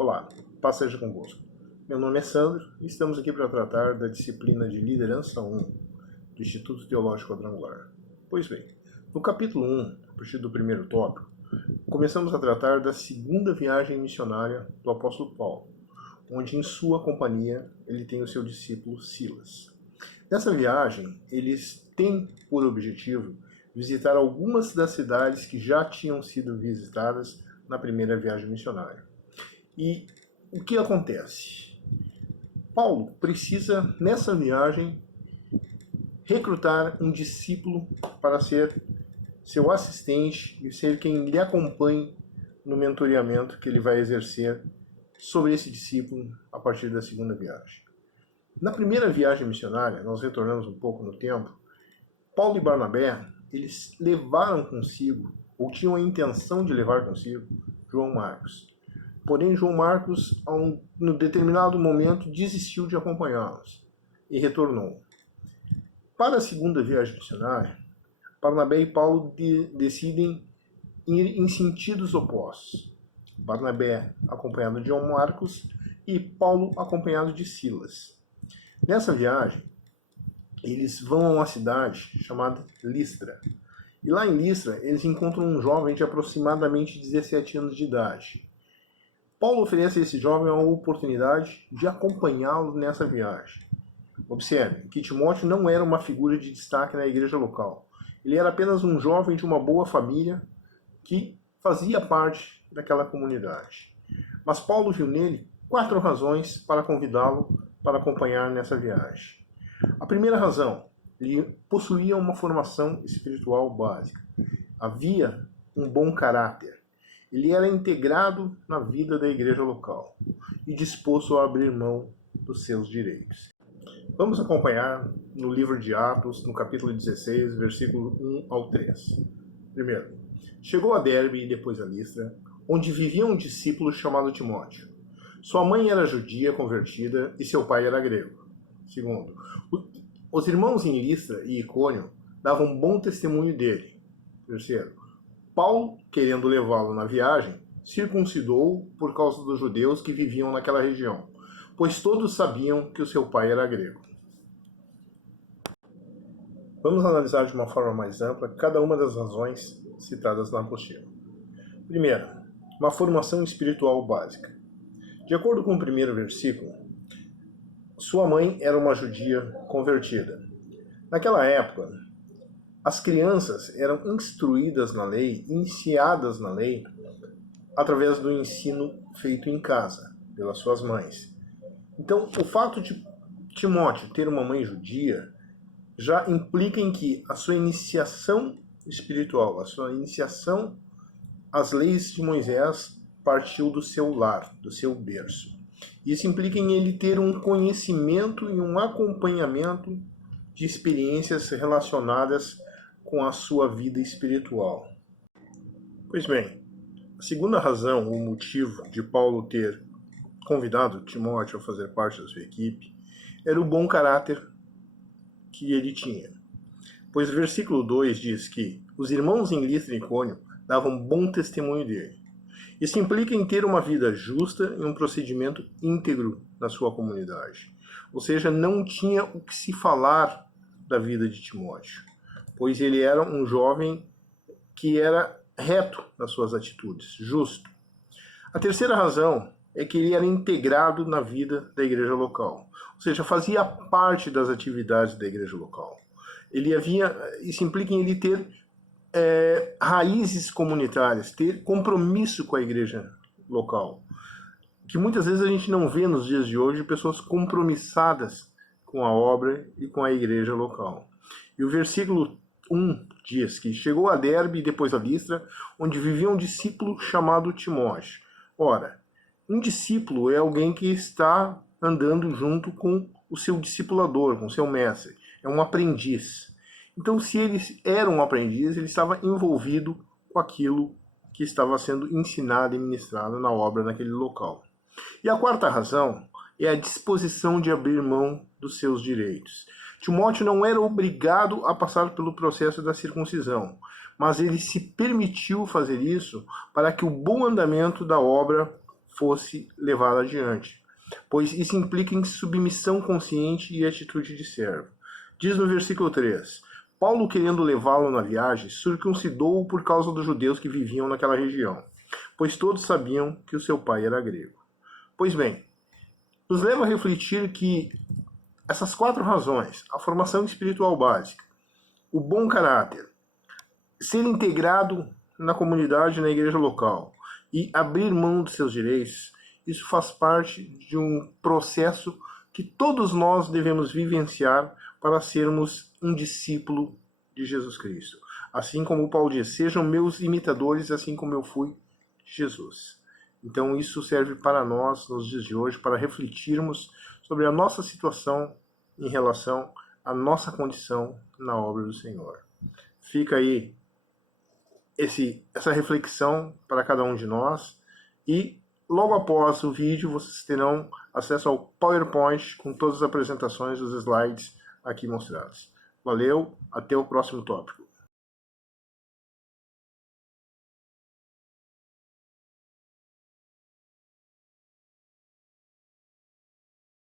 Olá, paz seja convosco. Meu nome é Sandro e estamos aqui para tratar da disciplina de Liderança 1 do Instituto Teológico Quadrangular. Pois bem, no capítulo 1, a partir do primeiro tópico, começamos a tratar da segunda viagem missionária do apóstolo Paulo, onde em sua companhia ele tem o seu discípulo Silas. Nessa viagem, eles têm por objetivo visitar algumas das cidades que já tinham sido visitadas na primeira viagem missionária. E o que acontece? Paulo precisa, nessa viagem, recrutar um discípulo para ser seu assistente e ser quem lhe acompanhe no mentoreamento que ele vai exercer sobre esse discípulo a partir da segunda viagem. Na primeira viagem missionária, nós retornamos um pouco no tempo, Paulo e Barnabé, eles levaram consigo, ou tinham a intenção de levar consigo, João Marcos. Porém, João Marcos, no determinado momento, desistiu de acompanhá-los e retornou. Para a segunda viagem missionária, Barnabé e Paulo decidem ir em sentidos opostos. Barnabé acompanhado de João Marcos e Paulo acompanhado de Silas. Nessa viagem, eles vão a uma cidade chamada Listra. E lá em Listra, eles encontram um jovem de aproximadamente 17 anos de idade. Paulo oferece a esse jovem a oportunidade de acompanhá-lo nessa viagem. Observe que Timóteo não era uma figura de destaque na igreja local. Ele era apenas um jovem de uma boa família que fazia parte daquela comunidade. Mas Paulo viu nele 4 razões para convidá-lo para acompanhar nessa viagem. A primeira razão, ele possuía uma formação espiritual básica. Havia um bom caráter. Ele era integrado na vida da igreja local e disposto a abrir mão dos seus direitos. Vamos acompanhar no livro de Atos, no capítulo 16, versículo 1 ao 3. Primeiro, chegou a Derbe e depois a Listra, onde vivia um discípulo chamado Timóteo. Sua mãe era judia convertida e seu pai era grego. Segundo, os irmãos em Listra e Icônio davam bom testemunho dele. Terceiro, Paulo, querendo levá-lo na viagem, circuncidou por causa dos judeus que viviam naquela região, pois todos sabiam que o seu pai era grego. Vamos analisar de uma forma mais ampla cada uma das razões citadas na apostila. Primeiro, uma formação espiritual básica. De acordo com o primeiro versículo, sua mãe era uma judia convertida. Naquela época, as crianças eram instruídas na lei, iniciadas na lei, através do ensino feito em casa, pelas suas mães. Então, o fato de Timóteo ter uma mãe judia já implica em que a sua iniciação espiritual, a sua iniciação às leis de Moisés partiu do seu lar, do seu berço. Isso implica em ele ter um conhecimento e um acompanhamento de experiências relacionadas com a sua vida espiritual. Pois bem, a segunda razão, o motivo de Paulo ter convidado Timóteo a fazer parte da sua equipe, era o bom caráter que ele tinha. Pois o versículo 2 diz que os irmãos em Listra e Icônio davam bom testemunho dele. Isso implica em ter uma vida justa e um procedimento íntegro na sua comunidade. Ou seja, não tinha o que se falar da vida de Timóteo, pois ele era um jovem que era reto nas suas atitudes, justo. A terceira razão é que ele era integrado na vida da igreja local, ou seja, fazia parte das atividades da igreja local. Isso implica em ele ter raízes comunitárias, ter compromisso com a igreja local, que muitas vezes a gente não vê nos dias de hoje pessoas compromissadas com a obra e com a igreja local. E o versículo 1 diz que chegou a Derbe e depois a Listra, onde vivia um discípulo chamado Timóteo. Ora, um discípulo é alguém que está andando junto com o seu discipulador, com o seu mestre, é um aprendiz. Então, se ele era um aprendiz, ele estava envolvido com aquilo que estava sendo ensinado e ministrado na obra naquele local. E a quarta razão é a disposição de abrir mão dos seus direitos. Timóteo não era obrigado a passar pelo processo da circuncisão, mas ele se permitiu fazer isso para que o bom andamento da obra fosse levada adiante, pois isso implica em submissão consciente e atitude de servo. Diz no versículo 3, Paulo, querendo levá-lo na viagem, circuncidou-o por causa dos judeus que viviam naquela região, pois todos sabiam que o seu pai era grego. Pois bem, nos leva a refletir que essas 4 razões, a formação espiritual básica, o bom caráter, ser integrado na comunidade, na igreja local e abrir mão dos seus direitos, isso faz parte de um processo que todos nós devemos vivenciar para sermos um discípulo de Jesus Cristo. Assim como Paulo diz, sejam meus imitadores, assim como eu fui de Jesus. Então isso serve para nós, nos dias de hoje, para refletirmos sobre a nossa situação em relação à nossa condição na obra do Senhor. Fica aí essa reflexão para cada um de nós e logo após o vídeo vocês terão acesso ao PowerPoint com todas as apresentações dos slides aqui mostrados. Valeu, até o próximo tópico.